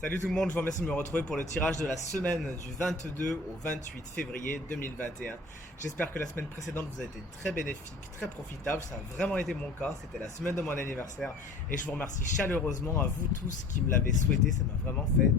Salut tout le monde, je vous remercie de me retrouver pour le tirage de la semaine du 22 au 28 février 2021. J'espère que la semaine précédente vous a été très bénéfique, très profitable. Ça a vraiment été mon cas. C'était la semaine de mon anniversaire. Et je vous remercie chaleureusement à vous tous qui me l'avez souhaité. Ça m'a vraiment fait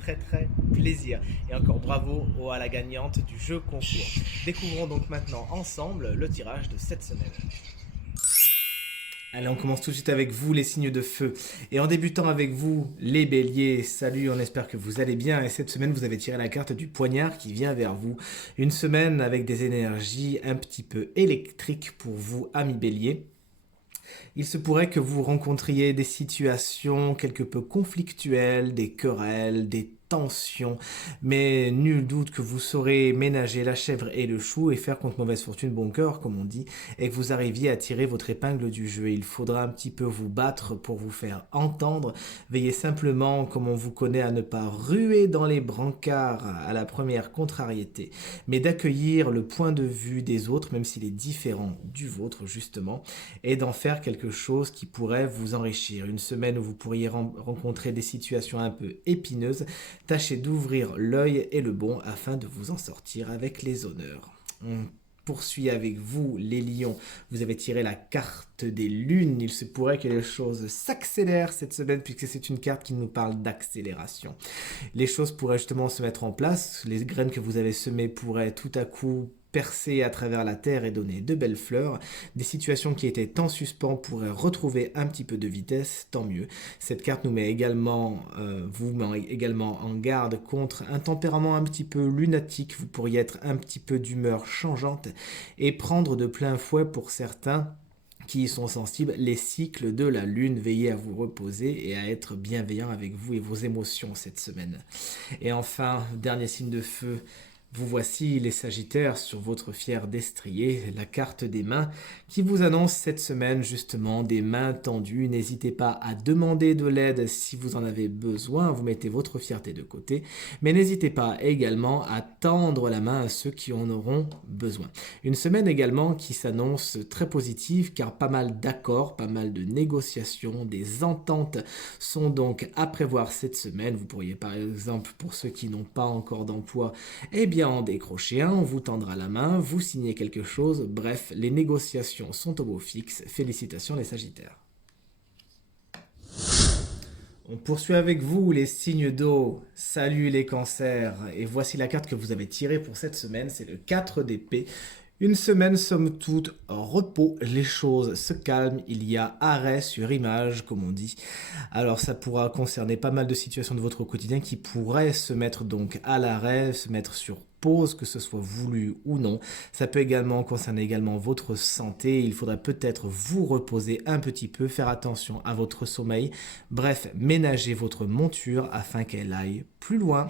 très plaisir. Et encore bravo à la gagnante du jeu concours. Découvrons donc maintenant ensemble le tirage de cette semaine. Allez, on commence tout de suite avec vous, les signes de feu. Et en débutant avec vous, les béliers, salut, on espère que vous allez bien. Et cette semaine, vous avez tiré la carte du poignard qui vient vers vous. Une semaine avec des énergies un petit peu électriques pour vous, amis béliers. Il se pourrait que vous rencontriez des situations quelque peu conflictuelles, des querelles, des tensions, mais nul doute que vous saurez ménager la chèvre et le chou et faire contre mauvaise fortune bon cœur, comme on dit, et que vous arriviez à tirer votre épingle du jeu. Il faudra un petit peu vous battre pour vous faire entendre. Veillez simplement, comme on vous connaît, à ne pas ruer dans les brancards à la première contrariété, mais d'accueillir le point de vue des autres, même s'il est différent du vôtre, justement, et d'en faire quelque chose qui pourrait vous enrichir. Une semaine où vous pourriez rencontrer des situations un peu épineuses, tâchez d'ouvrir l'œil et le bon afin de vous en sortir avec les honneurs. On poursuit avec vous, les lions. Vous avez tiré la carte des lunes. Il se pourrait que les choses s'accélèrent cette semaine puisque c'est une carte qui nous parle d'accélération. Les choses pourraient justement se mettre en place. Les graines que vous avez semées pourraient tout à coup percer à travers la terre et donner de belles fleurs. Des situations qui étaient en suspens pourraient retrouver un petit peu de vitesse, tant mieux. Cette carte nous met également, vous met également en garde contre un tempérament un petit peu lunatique. Vous pourriez être un petit peu d'humeur changeante et prendre de plein fouet pour certains qui y sont sensibles, les cycles de la lune. Veillez à vous reposer et à être bienveillant avec vous et vos émotions cette semaine. Et enfin, dernier signe de feu, vous voici les Sagittaires sur votre fier destrier, la carte des mains qui vous annonce cette semaine justement des mains tendues. N'hésitez pas à demander de l'aide si vous en avez besoin, vous mettez votre fierté de côté, mais n'hésitez pas également à tendre la main à ceux qui en auront besoin. Une semaine également qui s'annonce très positive car pas mal d'accords, pas mal de négociations, des ententes sont donc à prévoir cette semaine. Vous pourriez par exemple, pour ceux qui n'ont pas encore d'emploi, eh bien en décrocher un, on vous tendra la main, vous signez quelque chose, bref, les négociations sont au beau fixe. Félicitations les Sagittaires. On poursuit avec vous les signes d'eau. Salut les cancers. Et voici la carte que vous avez tirée pour cette semaine, c'est le 4 d'épée. Une semaine somme toute repos, les choses se calment, il y a arrêt sur image comme on dit. Alors ça pourra concerner pas mal de situations de votre quotidien qui pourraient se mettre donc à l'arrêt, se mettre sur pause, que ce soit voulu ou non. Ça peut également concerner également votre santé, il faudra peut-être vous reposer un petit peu, faire attention à votre sommeil. Bref, ménagez votre monture afin qu'elle aille plus loin.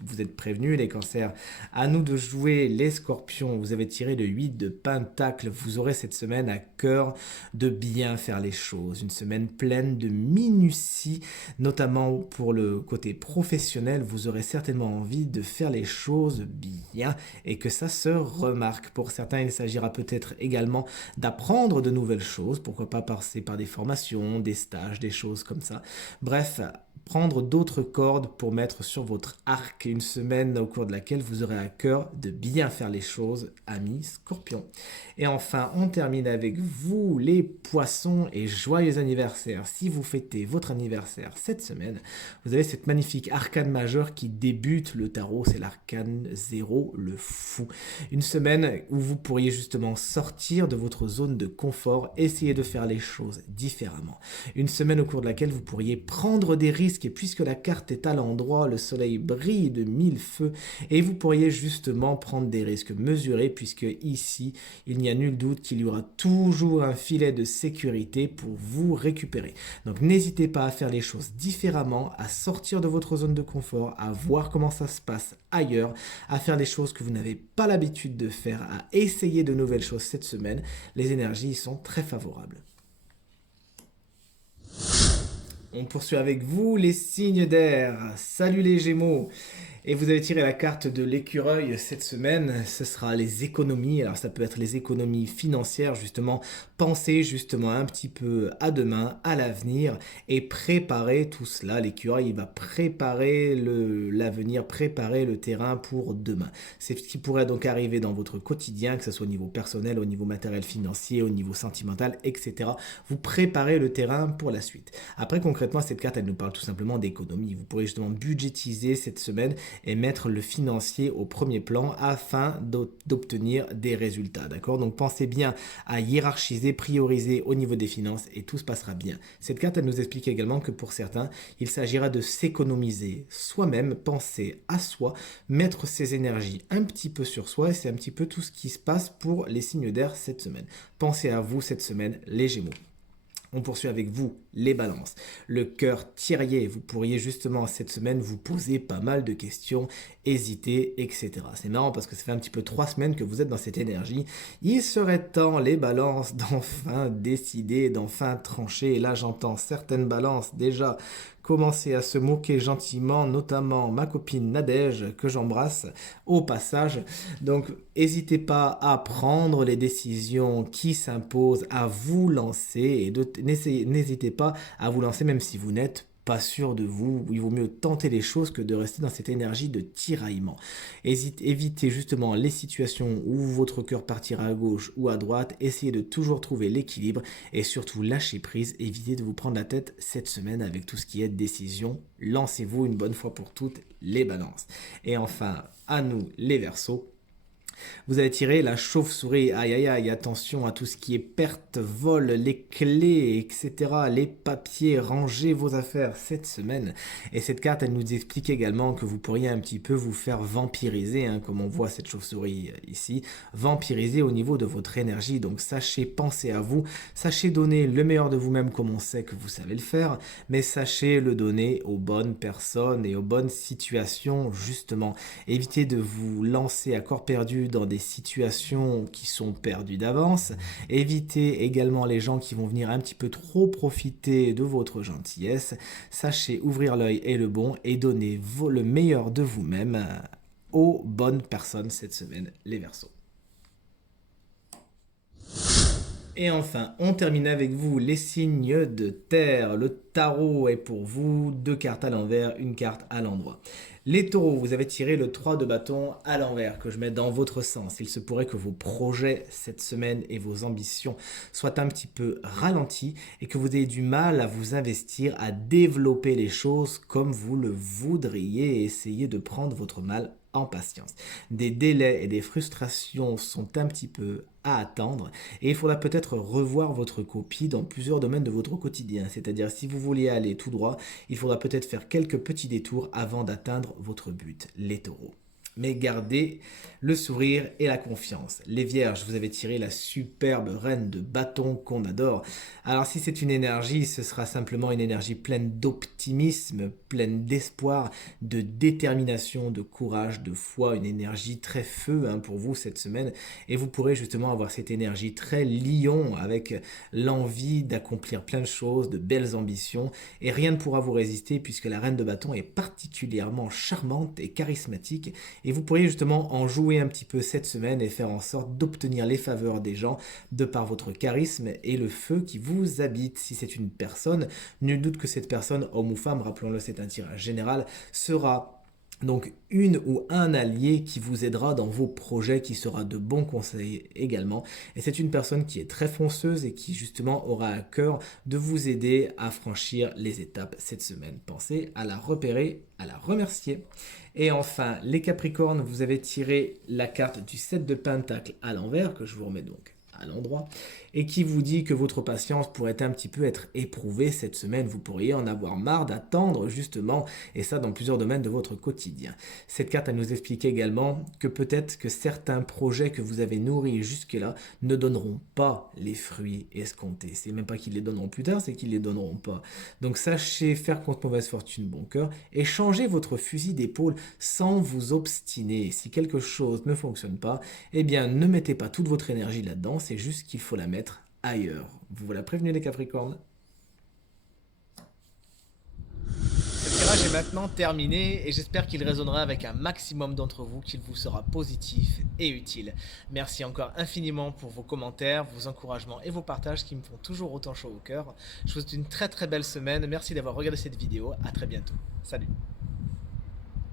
Vous êtes prévenus les cancers. À nous de jouer les scorpions. Vous avez tiré le 8 de pentacle. Vous aurez cette semaine à cœur de bien faire les choses. Une semaine pleine de minutie, notamment pour le côté professionnel. Vous aurez certainement envie de faire les choses bien et que ça se remarque. Pour certains, il s'agira peut-être également d'apprendre de nouvelles choses. Pourquoi pas passer par des formations, des stages, des choses comme ça. Bref, prendre d'autres cordes pour mettre sur votre arc. Une semaine au cours de laquelle vous aurez à cœur de bien faire les choses, amis scorpions. Et enfin, on termine avec vous, les poissons, et joyeux anniversaire. Si vous fêtez votre anniversaire cette semaine, vous avez cette magnifique arcane majeure qui débute le tarot, c'est l'arcane 0, le fou. Une semaine où vous pourriez justement sortir de votre zone de confort, essayer de faire les choses différemment. Une semaine au cours de laquelle vous pourriez prendre des risques, et puisque la carte est à l'endroit, le soleil brille de mille feux, et vous pourriez justement prendre des risques mesurés, puisque ici, il n'y a nul doute qu'il y aura toujours un filet de sécurité pour vous récupérer. Donc n'hésitez pas à faire les choses différemment, à sortir de votre zone de confort, à voir comment ça se passe ailleurs, à faire des choses que vous n'avez pas l'habitude de faire, à essayer de nouvelles choses cette semaine. Les énergies sont très favorables. On poursuit avec vous les signes d'air. Salut les Gémeaux. Et vous avez tiré la carte de l'écureuil cette semaine, ce sera les économies. Alors ça peut être les économies financières, justement. Pensez justement un petit peu à demain, à l'avenir et préparer tout cela. L'écureuil, il va préparer l'avenir, préparer le terrain pour demain. C'est ce qui pourrait donc arriver dans votre quotidien, que ce soit au niveau personnel, au niveau matériel financier, au niveau sentimental, etc. Vous préparez le terrain pour la suite. Après, concrètement, cette carte, elle nous parle tout simplement d'économie. Vous pourrez justement budgétiser cette semaine et mettre le financier au premier plan afin d'obtenir des résultats. D'accord? Donc pensez bien à hiérarchiser, prioriser au niveau des finances et tout se passera bien. Cette carte, elle nous explique également que pour certains, il s'agira de s'économiser soi-même, penser à soi, mettre ses énergies un petit peu sur soi et c'est un petit peu tout ce qui se passe pour les signes d'air cette semaine. Pensez à vous cette semaine, les Gémeaux. On poursuit avec vous, les balances. Le cœur tiraillé, vous pourriez justement cette semaine vous poser pas mal de questions, hésiter, etc. C'est marrant parce que ça fait un petit peu 3 semaines que vous êtes dans cette énergie. Il serait temps, les balances, d'enfin décider, d'enfin trancher. Et là, j'entends certaines balances déjà commencer à se moquer gentiment, notamment ma copine Nadège, que j'embrasse au passage. Donc, n'hésitez pas à prendre les décisions qui s'imposent, à vous lancer, et n'hésitez pas à vous lancer même si vous n'êtes pas sûr de vous. Il vaut mieux tenter les choses que de rester dans cette énergie de tiraillement. Évitez justement les situations où votre cœur partira à gauche ou à droite. Essayez de toujours trouver l'équilibre et surtout lâcher prise. Évitez de vous prendre la tête cette semaine avec tout ce qui est décision. Lancez-vous une bonne fois pour toutes, les balances. Et enfin, à nous les Verseaux. Vous avez tiré la chauve-souris, aïe aïe aïe, attention à tout ce qui est perte, vol, les clés, etc. Les papiers, rangez vos affaires cette semaine. Et cette carte, elle nous explique également que vous pourriez un petit peu vous faire vampiriser, hein, comme on voit cette chauve-souris ici, vampiriser au niveau de votre énergie. Donc sachez penser à vous, sachez donner le meilleur de vous-même comme on sait que vous savez le faire, mais sachez le donner aux bonnes personnes et aux bonnes situations justement. Évitez de vous lancer à corps perdu dans des situations qui sont perdues d'avance. Évitez également les gens qui vont venir un petit peu trop profiter de votre gentillesse. Sachez ouvrir l'œil et le bon et donner le meilleur de vous-même aux bonnes personnes cette semaine, les Verseaux. Et enfin, on termine avec vous les signes de terre. Le tarot est pour vous 2 cartes à l'envers, une carte à l'endroit. Les taureaux, vous avez tiré le 3 de bâton à l'envers, que je mets dans votre sens. Il se pourrait que vos projets cette semaine et vos ambitions soient un petit peu ralentis et que vous ayez du mal à vous investir, à développer les choses comme vous le voudriez et essayer de prendre votre mal en patience. Des délais et des frustrations sont un petit peu à attendre et il faudra peut-être revoir votre copie dans plusieurs domaines de votre quotidien. C'est-à-dire si vous voulez aller tout droit, il faudra peut-être faire quelques petits détours avant d'atteindre votre but, les taureaux. Mais gardez le sourire et la confiance. Les vierges, vous avez tiré la superbe reine de bâton qu'on adore. Alors si c'est une énergie, ce sera simplement une énergie pleine d'optimisme, pleine d'espoir, de détermination, de courage, de foi, une énergie très feu pour vous cette semaine. Et vous pourrez justement avoir cette énergie très lion avec l'envie d'accomplir plein de choses, de belles ambitions. Et rien ne pourra vous résister puisque la reine de bâton est particulièrement charmante et charismatique. Et vous pourriez justement en jouer un petit peu cette semaine et faire en sorte d'obtenir les faveurs des gens de par votre charisme et le feu qui vous habite. Si c'est une personne, nul doute que cette personne, homme ou femme, rappelons-le, c'est un tirage général, sera donc une ou un allié qui vous aidera dans vos projets, qui sera de bons conseils également. Et c'est une personne qui est très fonceuse et qui justement aura à cœur de vous aider à franchir les étapes cette semaine. Pensez à la repérer, à la remercier. Et enfin, les Capricornes, vous avez tiré la carte du 7 de Pentacle à l'envers, que je vous remets donc à l'endroit, et qui vous dit que votre patience pourrait un petit peu être éprouvée cette semaine. Vous pourriez en avoir marre d'attendre justement, et ça dans plusieurs domaines de votre quotidien. Cette carte, elle nous explique également que peut-être que certains projets que vous avez nourris jusque-là ne donneront pas les fruits escomptés. C'est même pas qu'ils les donneront plus tard, c'est qu'ils les donneront pas. Donc sachez faire contre mauvaise fortune bon cœur et changez votre fusil d'épaule sans vous obstiner. Si quelque chose ne fonctionne pas, eh bien ne mettez pas toute votre énergie là-dedans, c'est juste qu'il faut la mettre ailleurs. Vous voilà prévenu les Capricornes. tirage est maintenant terminé et j'espère qu'il résonnera avec un maximum d'entre vous, qu'il vous sera positif et utile. Merci encore infiniment pour vos commentaires, vos encouragements et vos partages qui me font toujours autant chaud au cœur. Je vous souhaite une très belle semaine. Merci d'avoir regardé cette vidéo. À très bientôt. Salut.